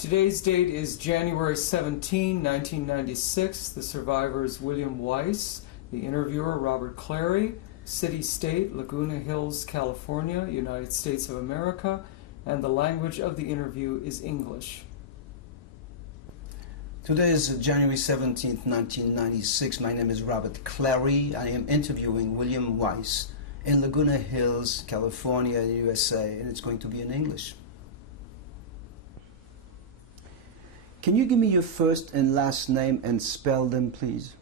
Today's date is January 17, 1996. The survivor is William Weiss. The interviewer, Robert Clary. City, state, Laguna Hills, California, United States of America. And the language of the interview is English. Today is January 17th, 1996. My name is Robert Clary. I am interviewing William Weiss in Laguna Hills, California, USA, and it's going to be in English. Can you give me your first and last name and spell them, please?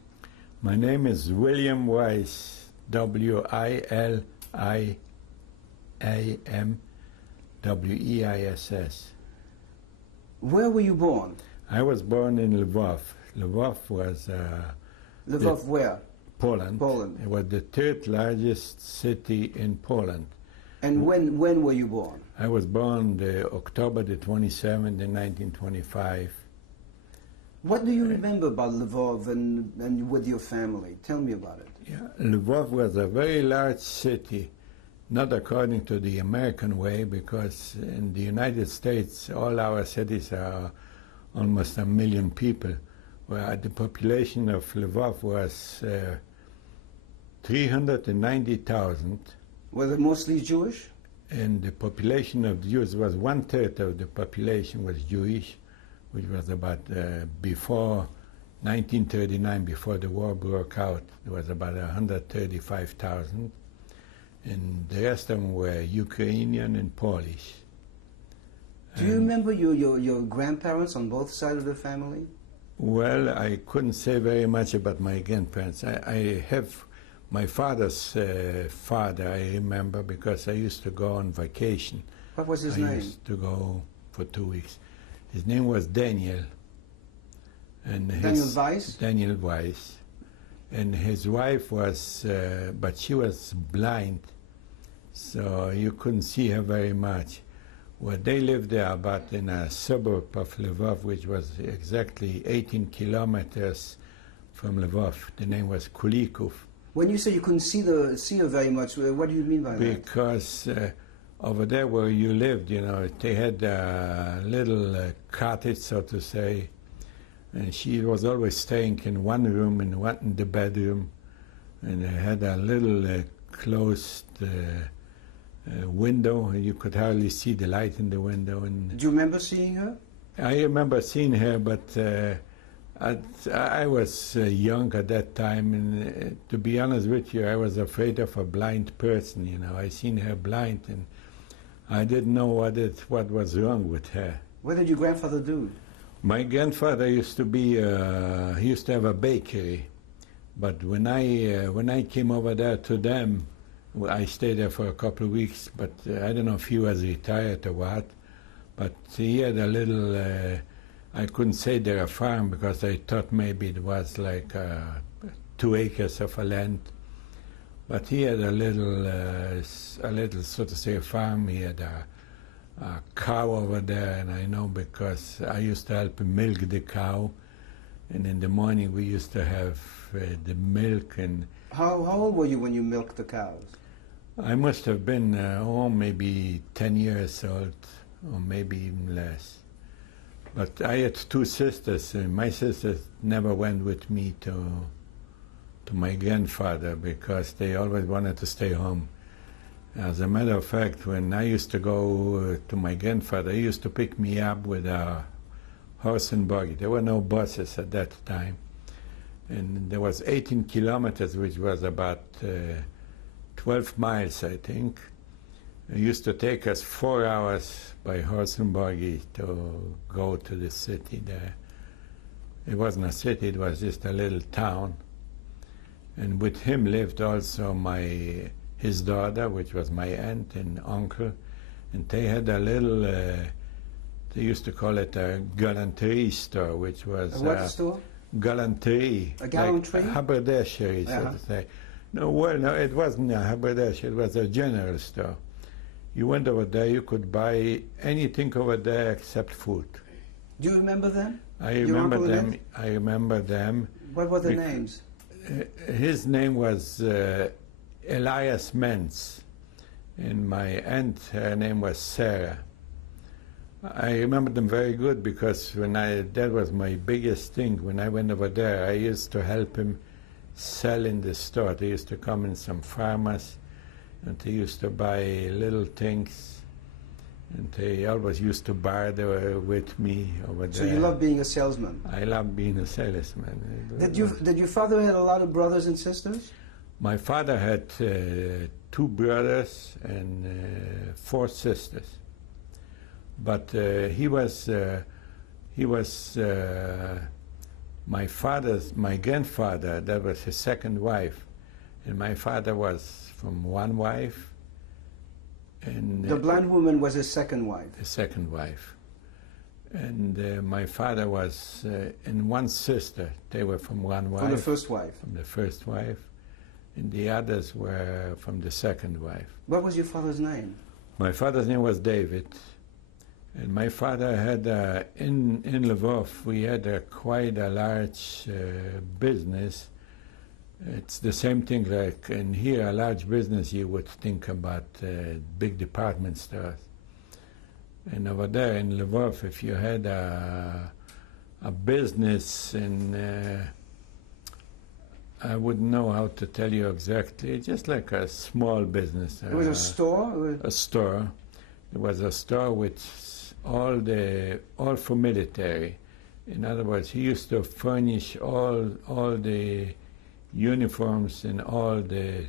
My name is William Weiss, W-I-L-I-A-M-W-E-I-S-S. Where were you born? I was born in Lvov. Lvov was... Lvov where? Poland. Poland. It was the third largest city in Poland. And when were you born? I was born October the 27th in 1925. What do you remember about Lvov and with your family? Tell me about it. Yeah, Lvov was a very large city, not according to the American way, because in the United States all our cities are almost 1 million people, where the population of Lvov was 390,000. Were they mostly Jewish? And the population of Jews was 1/3 of the population was Jewish, which was about before 1939, before the war broke out. There was about 135,000, and the rest of them were Ukrainian and Polish. Do you remember your grandparents on both sides of the family? Well, I couldn't say very much about my grandparents. I have my father's father, I remember, because I used to go on vacation. What was his name? I used to go for 2 weeks. His name was Daniel. And Daniel Weiss? Daniel Weiss. And his wife was, but she was blind, so you couldn't see her very much. Well, they lived there about in a suburb of Lvov, which was exactly 18 kilometers from Lvov. The name was Kulikov. When you say you couldn't see her very much, what do you mean by that? Because over there where you lived, you know, they had a little cottage, so to say, and she was always staying in one room and one in the bedroom, and they had a little closed window, and you could hardly see the light in the window. And do you remember seeing her? I remember seeing her, but I was young at that time, and to be honest with you, I was afraid of a blind person. You know, I seen her blind, and I didn't know what was wrong with her. What did your grandfather do? My grandfather used to be he used to have a bakery, but when I came over there to them, I stayed there for a couple of weeks. But I don't know if he was retired or what. But he had a little. I couldn't say there a farm because I thought maybe it was like 2 acres of a land. But he had a little, so to say, farm. He had a cow over there, and I know because I used to help him milk the cow, and in the morning we used to have the milk. And how old were you when you milked the cows? I must have been maybe 10 years old, or maybe even less. But I had 2 sisters, and my sisters never went with me to my grandfather because they always wanted to stay home. As a matter of fact, when I used to go to my grandfather, he used to pick me up with a horse and buggy. There were no buses at that time. And there was 18 kilometers, which was about 12 miles, I think. It used to take us 4 hours by horse and buggy to go to the city there. It wasn't a city, it was just a little town. And with him lived also his daughter, which was my aunt and uncle, and they had a little, they used to call it a galanterie store, which was... A what store? Galanterie. A gallantry? Like haberdashery, so to say. No, well, no, it wasn't a haberdashery, it was a general store. You went over there, you could buy anything over there except food. Do you remember them? I remember them. I remember them. What were the names? His name was Elias Mentz, and my aunt, her name was Sarah. I remember them very good because that was my biggest thing. When I went over there, I used to help him sell in the store. They used to come in some farmers, and they used to buy little things, and they always used to barter with me over there. So you love being a salesman? I love being a salesman. Did your father have a lot of brothers and sisters? My father had 2 brothers and 4 sisters. But he was my grandfather, that was his second wife. And my father was from one wife. And the blind woman was his second wife? His second wife. And my father was and one sister. They were from one wife. From the first wife? From the first wife. And the others were from the second wife. What was your father's name? My father's name was David. And my father had, in Lvov, we had quite a large business. It's the same thing like in here, a large business, you would think about big department stores. And over there in Lvov, if you had a business, and I wouldn't know how to tell you exactly, just like a small business. It was a store? A store. It was a store with all for military. In other words, he used to furnish all the uniforms and all the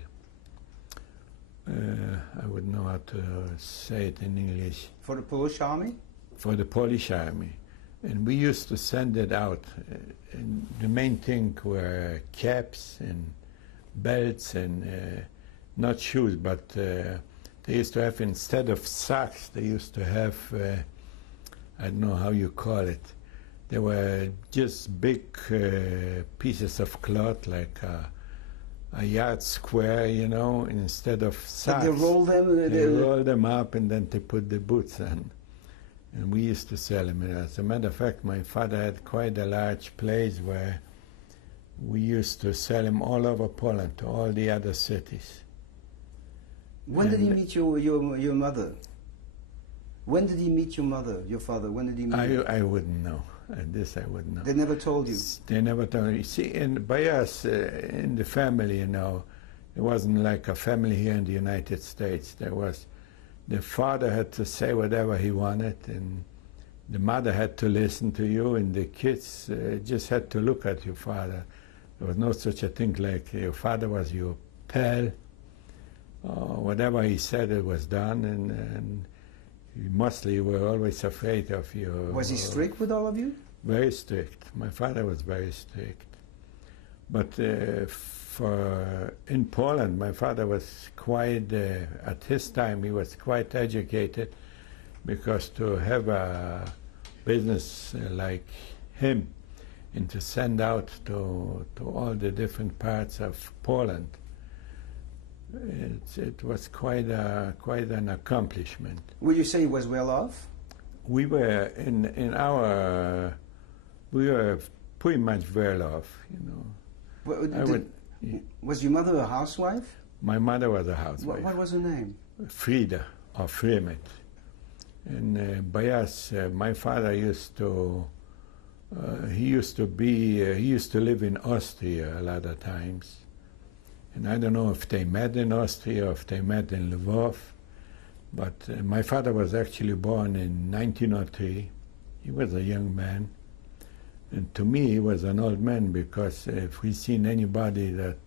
I wouldn't know how to say it in English. For the Polish army? For the Polish army. And we used to send it out. And the main thing were caps and belts and not shoes, but they used to have, instead of socks, they used to have, I don't know how you call it, they were just big pieces of cloth, like a yard square, you know, and instead of socks. Did they roll them? They roll them up and then they put the boots on. And we used to sell them. And as a matter of fact, my father had quite a large place where we used to sell them all over Poland, to all the other cities. When did he meet your mother? When did he meet your mother, your father? When did he meet you? I wouldn't know. This I wouldn't know. They never told you? They never told me. See, by us, in the family, you know, it wasn't like a family here in the United States. There was, the father had to say whatever he wanted, and the mother had to listen to you, and the kids just had to look at your father. There was no such a thing like your father was your pal. Whatever he said, it was done, and mostly you were always afraid of you. Was he strict with all of you? Very strict. My father was very strict. But in Poland, my father was quite, at his time, he was quite educated, because to have a business like him and to send out to all the different parts of Poland, it was quite an accomplishment. Would you say he was well off? We were we were pretty much well off, you know. Was your mother a housewife? My mother was a housewife. What was her name? Frida, or Fremet. And by us, my father used to live in Austria a lot of times. And I don't know if they met in Austria or if they met in Lvov, but my father was actually born in 1903. He was a young man. And to me, he was an old man, because if we seen anybody that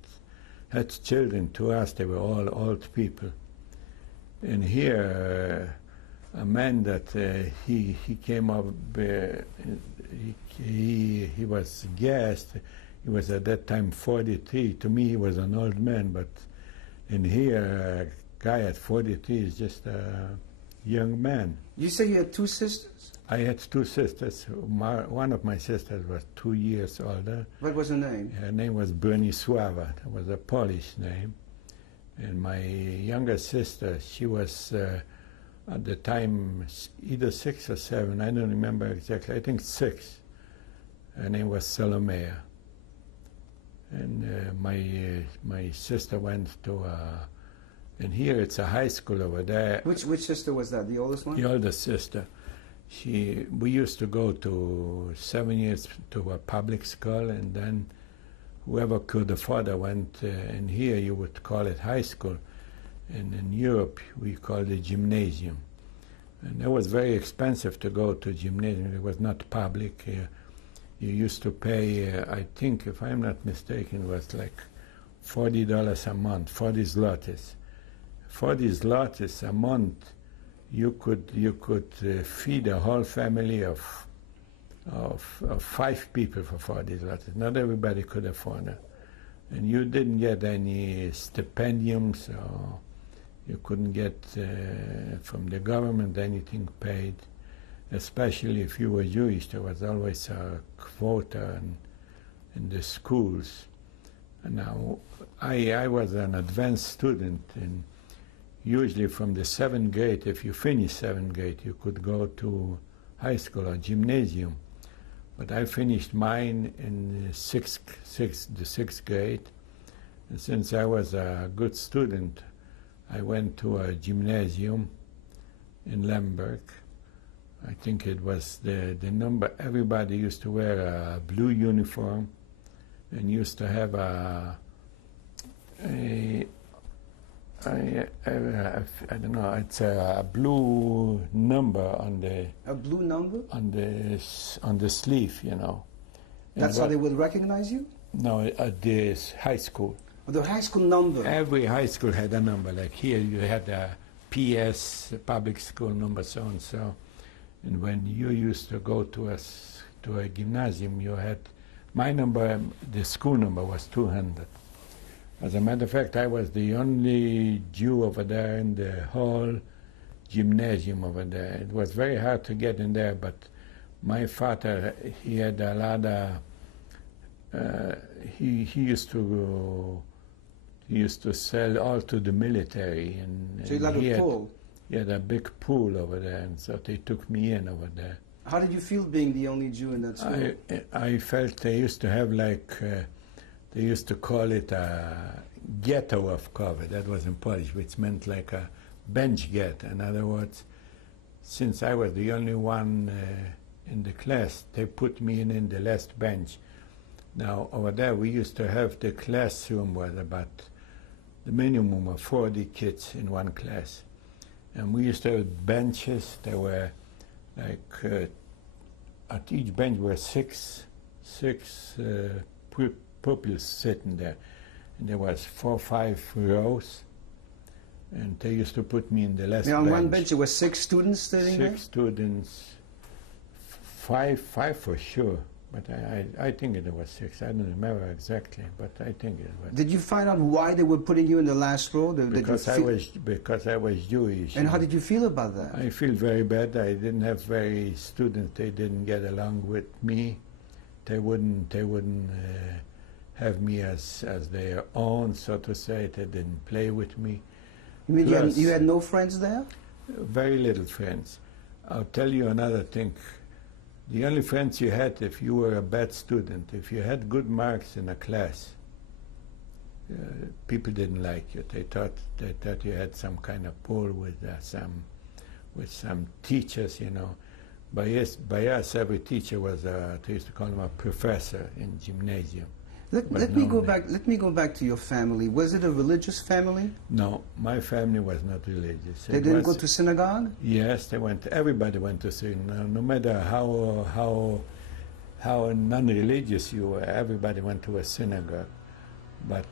had children, to us they were all old people. And here, a man that he came up, he was gassed. He was at that time 43. To me, he was an old man, but in here, a guy at 43 is just a young man. You say you had 2 sisters? I had 2 sisters. One of my sisters was 2 years older. What was her name? Her name was Bronisława. That was a Polish name. And my younger sister, she was at the time either 6 or 7. I don't remember exactly. I think 6. Her name was Salomea. And my sister went to and here it's a high school over there. Which sister was that? The oldest one? The oldest sister. we used to go to 7 years to a public school, and then whoever could afford it went, and here you would call it high school, and in Europe we called it gymnasium. And it was very expensive to go to gymnasium. It was not public. You used to pay, I think, if I'm not mistaken, it was like $40 a month, 40 zlotys. 40 zlotys a month, you could feed a whole family of 5 people for 40 zlotys. Not everybody could afford it. And you didn't get any stipendiums, or you couldn't get from the government anything paid, especially if you were Jewish. There was always a quota in the schools. And now, I was an advanced student, and usually from the 7th grade, if you finished 7th grade, you could go to high school or gymnasium. But I finished mine in the 6th grade. And since I was a good student, I went to a gymnasium in Lemberg. I think it was the number, everybody used to wear a blue uniform and used to have I don't know, it's a blue number on the... A blue number? On the sleeve, you know. That's how they would recognize you? No, at the high school. The high school number? Every high school had a number. Like here you had a PS, public school number so-and-so. And when you used to go to a gymnasium, you had... My number, the school number was 200. As a matter of fact, I was the only Jew over there in the whole gymnasium over there. It was very hard to get in there, but my father, he had a lot of... he used to sell all to the military, and so you had a pool? He had a big pool over there, and so they took me in over there. How did you feel being the only Jew in that school? I felt they used to have like, they used to call it a ghetto of cover. That was in Polish, which meant like a bench ghetto. In other words, since I was the only one in the class, they put me in the last bench. Now, over there, we used to have the classroom was about the minimum of 40 kids in one class. And we used to have benches. There were like, at each bench were six pupils sitting there. And there was 4 or 5 rows. And they used to put me in the last bench. On one bench there were 6 students sitting there? 6 students, 5 for sure. But I think it was 6. I don't remember exactly, but I think it was. Did you find out why they were putting you in the last row? Because I was Jewish. And how did you feel about that? I feel very bad. I didn't have very students. They didn't get along with me. They wouldn't have me as their own, so to say. They didn't play with me. You mean you had no friends there? Very little friends. I'll tell you another thing. The only friends you had if you were a bad student, if you had good marks in a class, people didn't like you. They thought you had some kind of pull with some teachers, you know. By us, every teacher was they used to call him a professor in gymnasium. Let me go back to your family. Was it a religious family? No, my family was not religious. They didn't go to synagogue? Yes, they went. Everybody went to synagogue. No matter how non-religious you were, everybody went to a synagogue. But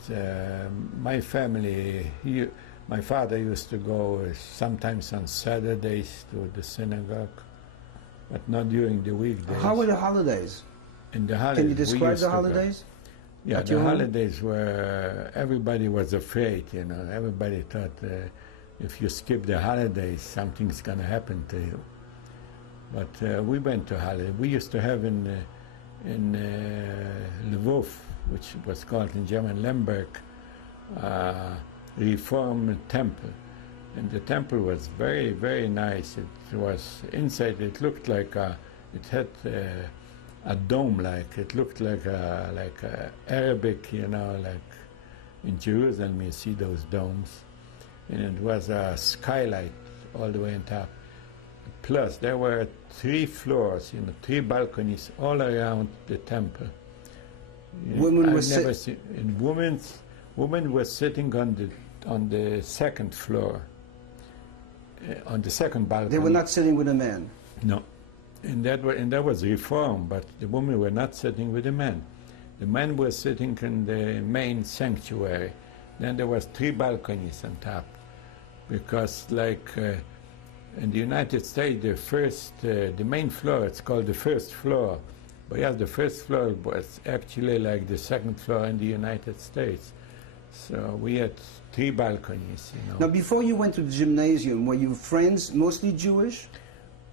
my family, my father used to go sometimes on Saturdays to the synagogue, but not during the weekdays. How were the holidays? In the holidays, can you describe the holidays? Yeah, the holidays were, everybody was afraid, you know. Everybody thought if you skip the holidays, something's going to happen to you. But we went to holidays. We used to have in Lvov, which was called in German Lemberg, Reform Temple. And the temple was very, very nice. It was inside, it looked like it had a dome, like it looked like a Arabic, you know, like in Jerusalem you see those domes, and it was a skylight all the way on top. Plus, there were 3 floors, 3 balconies all around the temple. Women were women were sitting on the second floor, on the second balcony. They were not sitting with a man. No, and that was reform. But the women were not sitting with the men. The men were sitting in the main sanctuary. Then there was 3 balconies on top, because in the United States, the main floor, it's called the first floor. But yes, the first floor was actually like the second floor in the United States. So we had 3 balconies, Now, before you went to the gymnasium, were your friends mostly Jewish?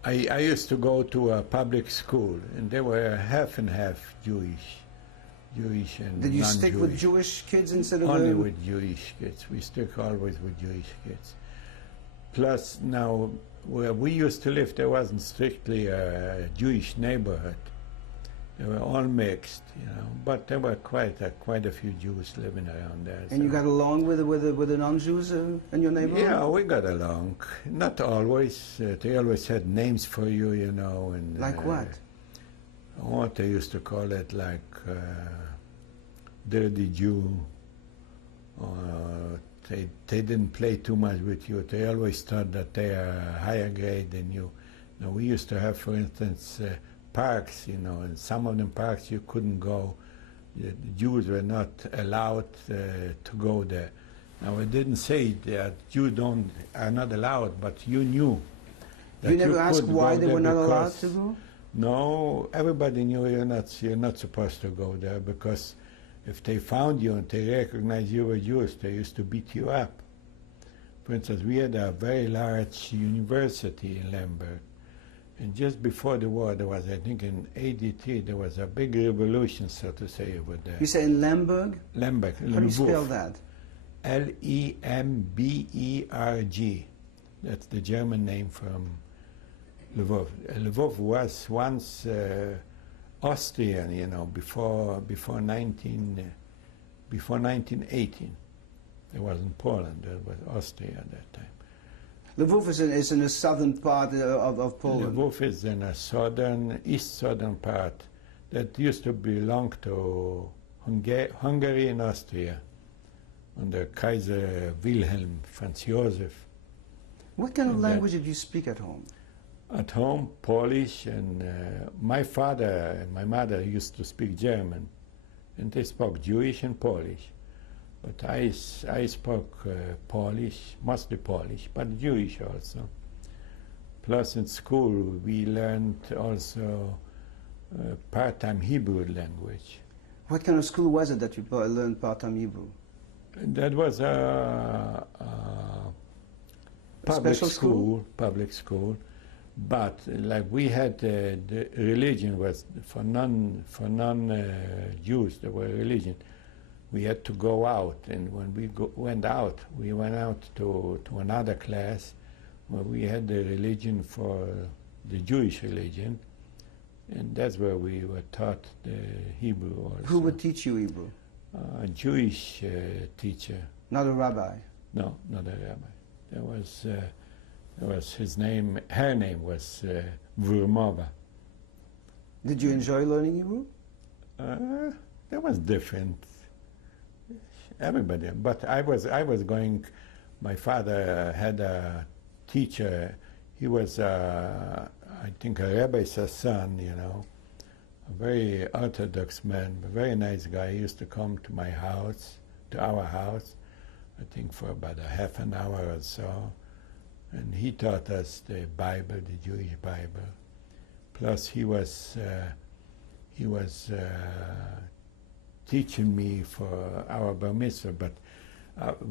I used to go to a public school, and they were half and half Jewish and Did you non-Jewish. stick with Jewish kids instead of Only with Jewish kids. We stuck always with Jewish kids. Plus, now, where we used to live, there wasn't strictly a Jewish neighborhood. They were all mixed, but there were quite a few Jews living around there. And you got along with the non-Jews in your neighborhood? Yeah, we got along. Not always. They always had names for you, And, like what? What they used to call it, like dirty Jew. They didn't play too much with you. They always thought that they are a higher grade than you. Now, we used to have, for instance, parks, and some of them parks you couldn't go. The Jews were not allowed to go there. Now, I didn't say that Jews are not allowed, but you knew that you never asked why they were not allowed to go? No, everybody knew you're not supposed to go there, because if they found you and they recognized you were Jewish, they used to beat you up. For instance, we had a very large university in Lemberg. And just before the war, there was, I think in 83, there was a big revolution, so to say, over there. You say in Lemberg? Lemberg. How do you spell that? Lemberg. That's the German name from Lvov. Lvov was once Austrian, before 1918. It wasn't Poland, it was Austria at that time. Lvov is in the southern part of Poland. Lvov is in a east southern part that used to belong to Hungary and Austria under Kaiser Wilhelm, Franz Josef. What kind of language did you speak at home? At home, Polish, and my father and my mother used to speak German, and they spoke Jewish and Polish. But I spoke Polish, mostly Polish, but Jewish also. Plus in school we learned also part-time Hebrew language. What kind of school was it that you learned part-time Hebrew? That was a public school, but like we had the religion was for non Jews, there were religion. We had to go out, and when we went out to another class where we had the religion for the Jewish religion, and that's where we were taught the Hebrew also. Who would teach you Hebrew? A Jewish teacher. Not a rabbi? No, not a rabbi. There was her name was Vurmova. Did you enjoy learning Hebrew? That was different. Everybody, but I was going. My father had a teacher. He was, I think, a rabbi's son. A very orthodox man, a very nice guy. He used to come to my house, to our house, I think for about a half an hour or so, and he taught us the Bible, the Jewish Bible. Plus, he was teaching me for our bar mitzvah, but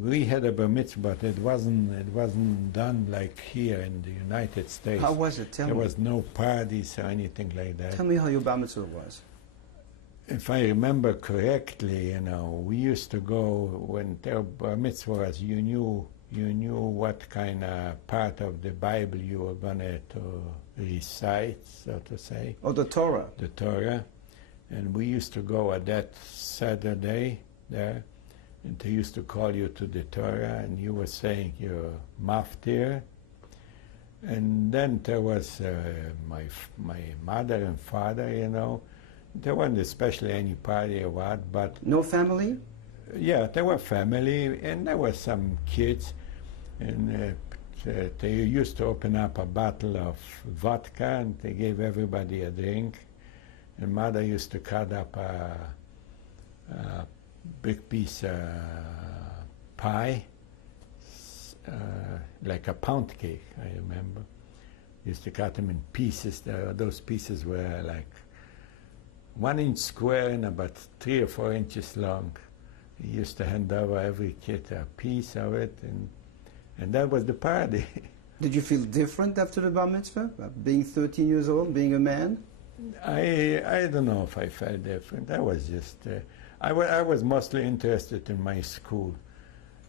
we had a bar mitzvah, but it wasn't done like here in the United States. How was it? Tell me. There was no parties or anything like that. Tell me how your bar mitzvah was. If I remember correctly, we used to go when there were bar mitzvahs. You knew what kind of part of the Bible you were gonna to recite, so to say. Oh, the Torah. The Torah. And we used to go at that Saturday there, and they used to call you to the Torah, and you were saying your maftir, And then there was my mother and father, you know. There wasn't especially any party or what, but No family? yeah, there were family and there were some kids, and they used to open up a bottle of vodka and they gave everybody a drink. And mother used to cut up a big piece of pie, like a pound cake, I remember. Used to cut them in pieces. Those pieces were like 1 inch square and about 3 or 4 inches long. He used to hand over every kid a piece of it, and that was the party. Did you feel different after the bar mitzvah, being 13 years old, being a man? I don't know if I felt different. I was just, I was mostly interested in my school.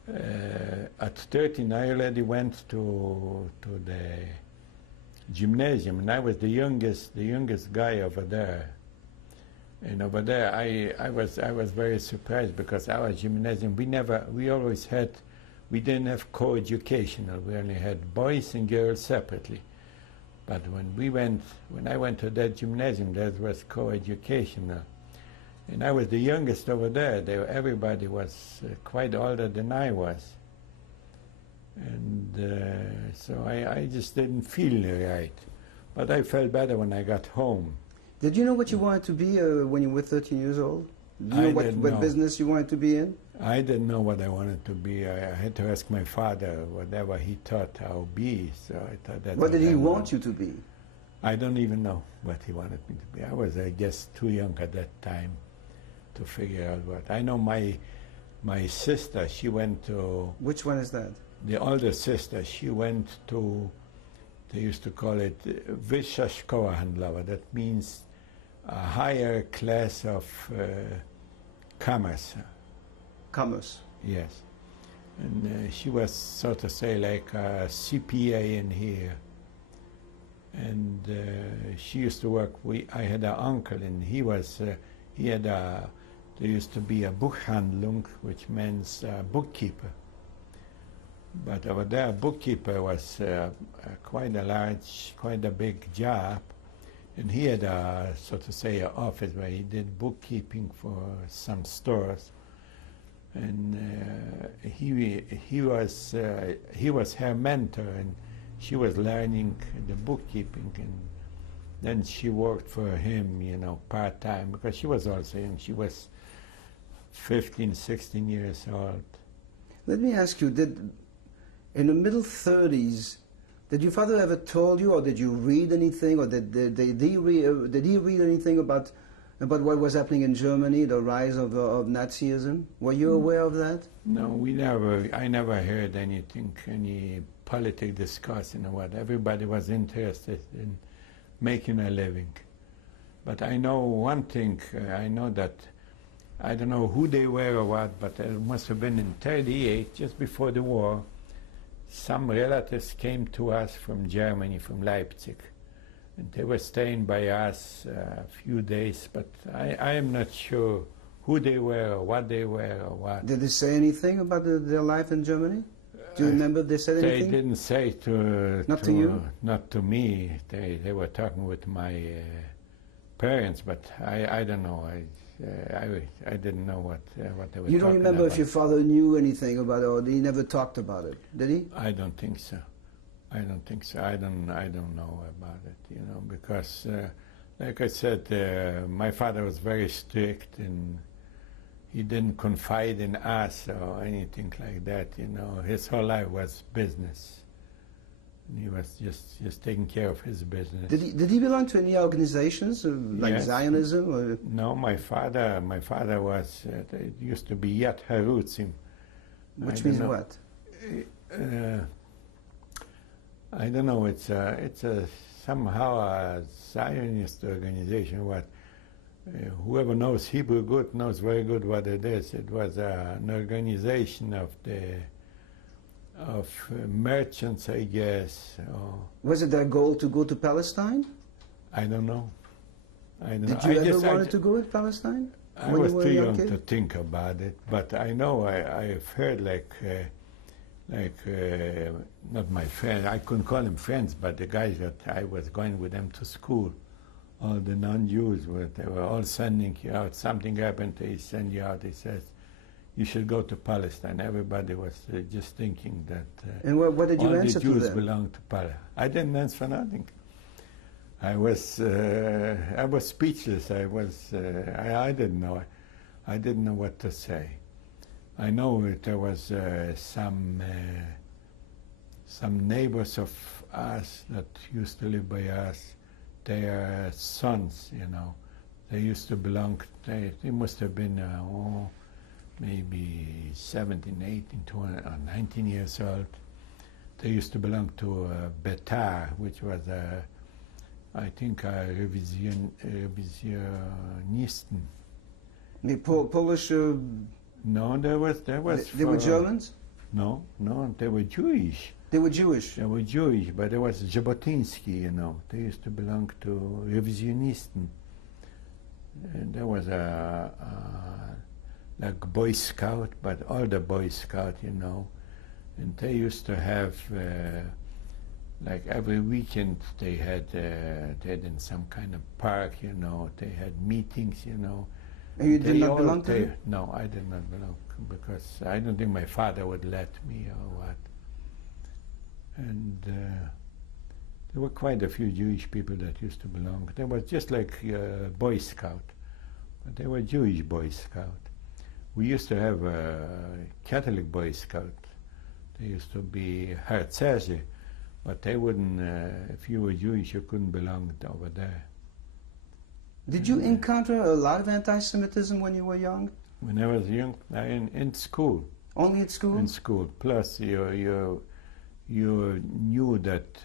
At 13, I already went to the gymnasium, and I was the youngest guy over there. And over there, I was very surprised because our gymnasium, we didn't have co-educational. We only had boys and girls separately. But when I went to that gymnasium, that was co-educational. And I was the youngest over there. Everybody was quite older than I was. And so I just didn't feel right. But I felt better when I got home. Did you know what you wanted to be when you were 13 years old? Do you know what business you wanted to be in? I didn't know what I wanted to be. I had to ask my father whatever he thought I'll be. So I thought that. What did he want you to be? I don't even know what he wanted me to be. I was, I guess, too young at that time to figure out what. I know my sister, she went to... Which one is that? The older sister, she went to, they used to call it Weiss Shoah. That means a higher class of commerce. Commerce. Yes. And she was, so to say, like a CPA in here. And she used to work, I had an uncle, and there used to be a Buchhandlung, which means bookkeeper. But over there, bookkeeper was quite a big job. And he had so to say, an office where he did bookkeeping for some stores. And he was her mentor, and she was learning the bookkeeping, and then she worked for him, you know, part-time, because she was also young. She was 15, 16 years old. Let me ask you, in the middle 30s, did your father ever told you, or did you read anything, or did he read anything about what was happening in Germany, the rise of Nazism? Were you aware of that? No, I never heard anything, any politic discussion or what. Everybody was interested in making a living. But I know one thing, I know that, I don't know who they were or what, but it must have been in 1938, just before the war. Some relatives came to us from Germany, from Leipzig, and they were staying by us a few days, but I am not sure who they were or what they were or what. Did they say anything about their life in Germany? Do you remember they said anything? They didn't say Not to you? Not to me. They were talking with my parents, but I don't know. I didn't know what they were talking about. You don't remember if your father knew anything about it, or he never talked about it, did he? I don't think so. I don't think so. I don't know about it, you know, because, like I said, my father was very strict, and he didn't confide in us or anything like that, you know. His whole life was business. And he was just taking care of his business. Did he belong to any organizations like Yes. Zionism? Or? No, my father was. It used to be Yad Harutzim. Which means what? I don't know. It's somehow a Zionist organization. What? Whoever knows Hebrew good knows very good what it is. It was an organization of merchants, I guess. Was it their goal to go to Palestine? I don't know. Did you ever wanted to go to Palestine? I was too young to think about it, but I know I've heard like like not my friend, I couldn't call them friends, but the guys that I was going with them to school, all the non-Jews, they were all sending you out. Something happened, they send you out. He says, you should go to Palestine. Everybody was just thinking that and what did you all answer the Jews to them? belong to Palestine. I didn't answer nothing. I was speechless. I didn't know. I didn't know what to say. I know that there was some neighbors of us that used to live by us. Their sons, you know, they used to belong. They must have been maybe 17, 18, 20, or 19 years old. They used to belong to Betar, which was I think revisionisten. The Polish. No, there was. They were Germans. No, they were Jewish. They were Jewish. They were Jewish, but there was Jabotinsky, you know. They used to belong to revisionisten. And there was like Boy Scout, but all the Boy Scout, you know. And they used to have, like every weekend they had in some kind of park, you know. They had meetings, you know. And you did not belong to them? No, I did not belong, because I don't think my father would let me or what. And there were quite a few Jewish people that used to belong. They were just like Boy Scout, but they were Jewish Boy Scout. We used to have a Catholic Boy Scout. They used to be Herzage, but they wouldn't, if you were Jewish, you couldn't belong over there. Did you encounter a lot of anti-Semitism when you were young? When I was young, in school. Only at school? In school. Plus, you knew that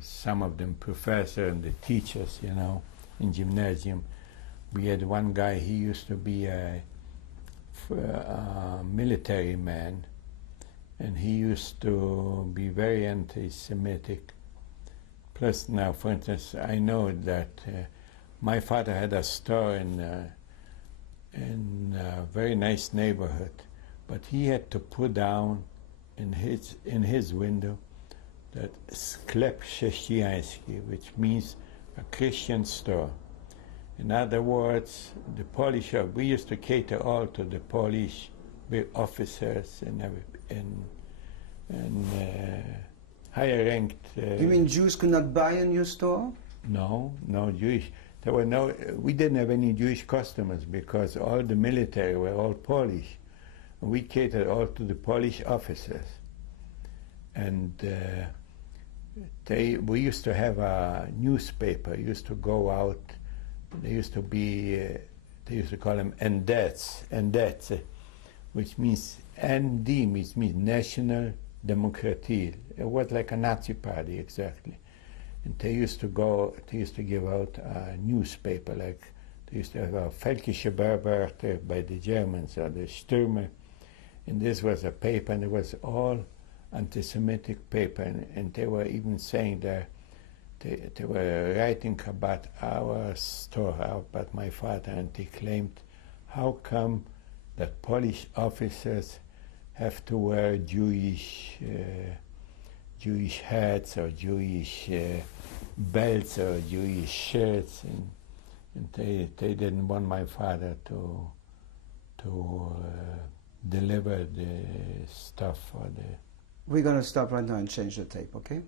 some of them professors and the teachers, you know, in gymnasium. We had one guy, he used to be a military man, and he used to be very anti-Semitic. Plus now, for instance, I know that my father had a store in a very nice neighborhood, but he had to put down in his window that sklep chrześcijański, which means a Christian store. In other words, the Polish, we used to cater all to the Polish officers and higher ranked. You mean Jews could not buy in your store? No, Jewish. There were we didn't have any Jewish customers because all the military were all Polish. We catered all to the Polish officers. And we used to have a newspaper, used to go out. They used to call them endets, which means ND, which means National Demokratie. It was like a Nazi party, exactly. And they used to give out a newspaper, like they used to have a Völkische Beobachter by the Germans, or the Stürmer. And this was a paper, and it was all anti-Semitic paper, and they were even saying that they were writing about our store, about my father, and they claimed, how come that Polish officers have to wear Jewish hats or Jewish belts or Jewish shirts, and they didn't want my father to deliver the stuff for the. We're going to stop right now and change the tape, okay?